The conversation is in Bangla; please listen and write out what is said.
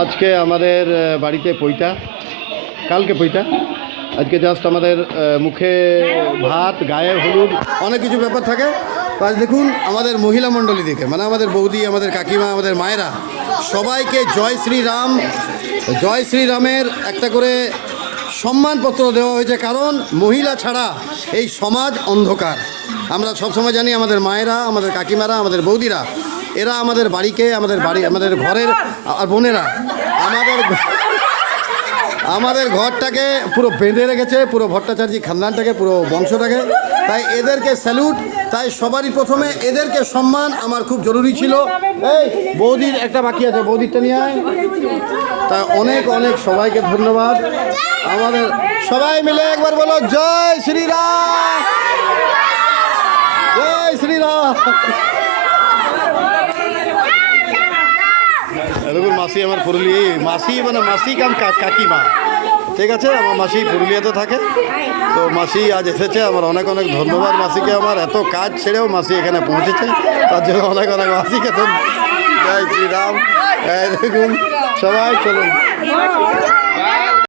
আজকে আমাদের বাড়িতে পৈতা, কালকে পৈতা, আজকে জাস্ট আমাদের মুখে ভাত, গায়ে হলুদ, অনেক কিছু ব্যাপার থাকে। তো আজ দেখুন আমাদের মহিলা মণ্ডলী দেখে, মানে আমাদের বৌদি, আমাদের কাকিমা, আমাদের মায়েরা সবাইকে জয় শ্রীরামের একটা করে সম্মানপত্র দেওয়া হয়েছে। কারণ মহিলা ছাড়া এই সমাজ অন্ধকার। আমরা সবসময় জানি আমাদের মায়েরা, আমাদের কাকিমারা, আমাদের বৌদিরা, এরা আমাদের বাড়িকে, আমাদের ঘরের আর বোনেরা আমাদের ঘরটাকে পুরো বেঁধে রেখেছে, পুরো ভট্টাচার্য খানদানটাকে, পুরো বংশটাকে। তাই এদেরকে স্যালুট। তাই সবারই প্রথমে এদেরকে সম্মান আমার খুব জরুরি ছিল। এই বৌদির একটা বাকি আছে, বৌদিরটা নিয়ে আয়। তাই অনেক অনেক সবাইকে ধন্যবাদ। আমাদের সবাই মিলে একবার বলো জয় শ্রীরাম, জয় শ্রীরাম। দেখুন মাসি আমার পুরুলিয়া, মাসি মানে মাসি কাম কাকিমা, ঠিক আছে। আমার মাসি পুরুলিয়াতে থাকে, তো মাসি আজ এসেছে। আমার অনেক অনেক ধন্যবাদ মাসিকে। আমার এত কাজ ছেড়েও মাসি এখানে পৌঁছেছে, তার জন্য অনেক অনেক মাসিকে জয় শ্রীরাম। দেখুন সবাই চলুন।